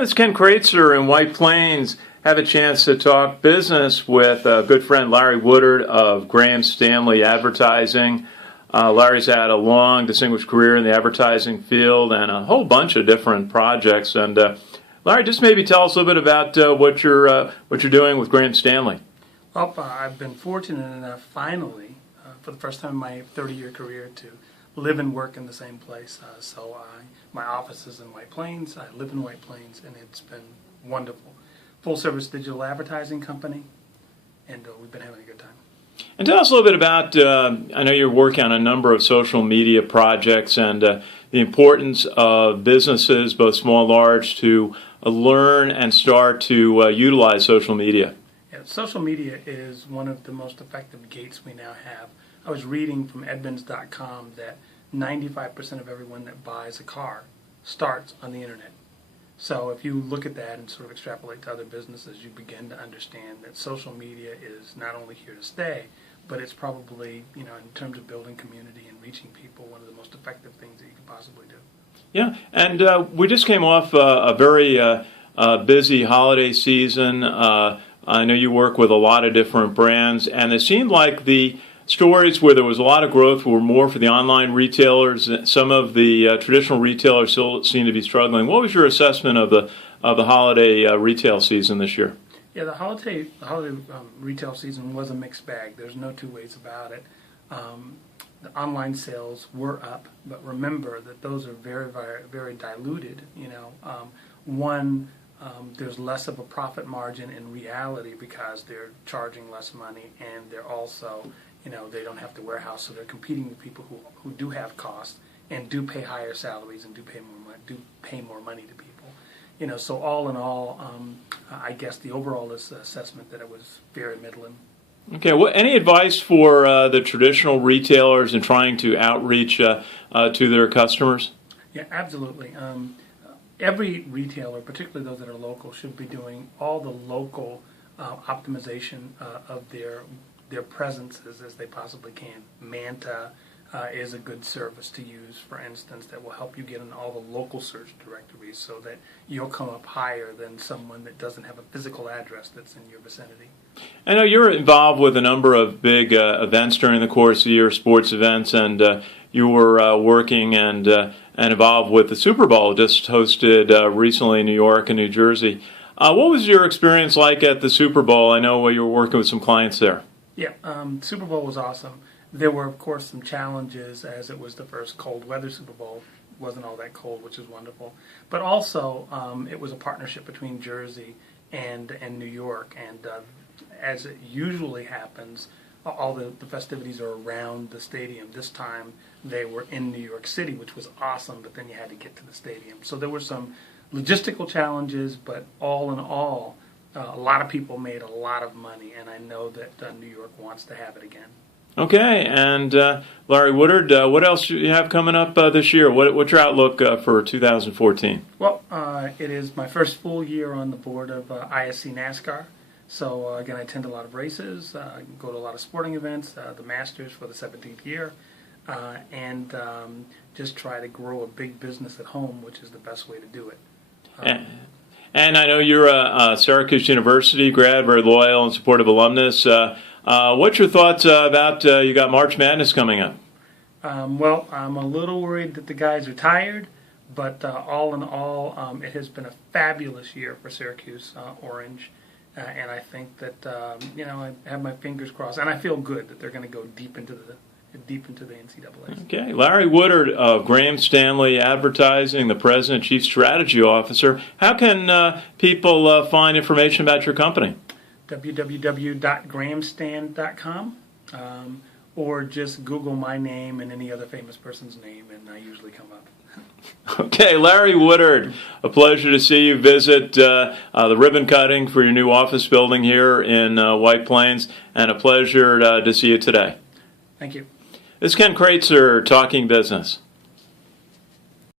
It's Ken Kreitzer in White Plains. Have a chance to talk business with a good friend Larry Woodard of Stanley Advertising. Larry's had a long, distinguished career in the advertising field and a whole bunch of different projects. And Larry, just maybe tell us a little bit about what you're doing with Stanley. Well, I've been fortunate enough, finally, for the first time in my 30-year career, to live and work in the same place. My office is in White Plains. I live in White Plains, and it's been wonderful. Full-service digital advertising company, and we've been having a good time. And tell us a little bit about, I know you're working on a number of social media projects and the importance of businesses, both small and large, to learn and start to utilize social media. Yeah, social media is one of the most effective gates we now have. I was reading from Edmunds.com that 95% of everyone that buys a car starts on the internet. So if you look at that and sort of extrapolate to other businesses, you begin to understand that social media is not only here to stay, but it's probably, in terms of building community and reaching people, one of the most effective things that you can possibly do. Yeah, and we just came off a very busy holiday season. I know you work with a lot of different brands, and it seemed like the stories where there was a lot of growth were more for the online retailers. Some of the traditional retailers still seem to be struggling. What was your assessment of the holiday retail season this year? Yeah, the holiday retail season was a mixed bag. There's no two ways about it. The online sales were up, but remember that those are very, very, very diluted. There's less of a profit margin in reality because they're charging less money, and they're also, they don't have to warehouse, so they're competing with people who do have costs and do pay higher salaries and do pay more money to people. So all in all, I guess the overall assessment that it was very middling. Okay, well, any advice for the traditional retailers in trying to outreach to their customers? Yeah, absolutely. Every retailer, particularly those that are local, should be doing all the local optimization of their presences as they possibly can. Manta is a good service to use, for instance, that will help you get in all the local search directories so that you'll come up higher than someone that doesn't have a physical address that's in your vicinity. I know you're involved with a number of big events during the course of the year, sports events, and you were working and involved with the Super Bowl just hosted recently in New York and New Jersey. What was your experience like at the Super Bowl? I know you were working with some clients there. Yeah, Super Bowl was awesome. There were, of course, some challenges as it was the first cold weather Super Bowl. It wasn't all that cold, which is wonderful. But also, it was a partnership between Jersey and New York. And as it usually happens, all the festivities are around the stadium. This time, they were in New York City, which was awesome, but then you had to get to the stadium. So there were some logistical challenges, but all in all, a lot of people made a lot of money, and I know that New York wants to have it again. Okay, and Larry Woodard, what else do you have coming up this year? What's your outlook for 2014? Well, it is my first full year on the board of ISC NASCAR. So, again, I attend a lot of races, go to a lot of sporting events, the Masters for the 17th year, and just try to grow a big business at home, which is the best way to do it. And I know you're a Syracuse University grad, very loyal and supportive alumnus. What's your thoughts about you got March Madness coming up? Well, I'm a little worried that the guys are tired, but all in all, it has been a fabulous year for Syracuse Orange, and I think that I have my fingers crossed, and I feel good that they're going to go deep into the NCAA. Okay, Larry Woodard of Stanley Advertising, the President, Chief Strategy Officer. How can people find information about your company? www.grahamstand.com, or just Google my name and any other famous person's name, and I usually come up. Okay, Larry Woodard, a pleasure to see you visit the ribbon cutting for your new office building here in White Plains, and a pleasure to see you today. Thank you. This is Ken Kreitzer, Talking Business.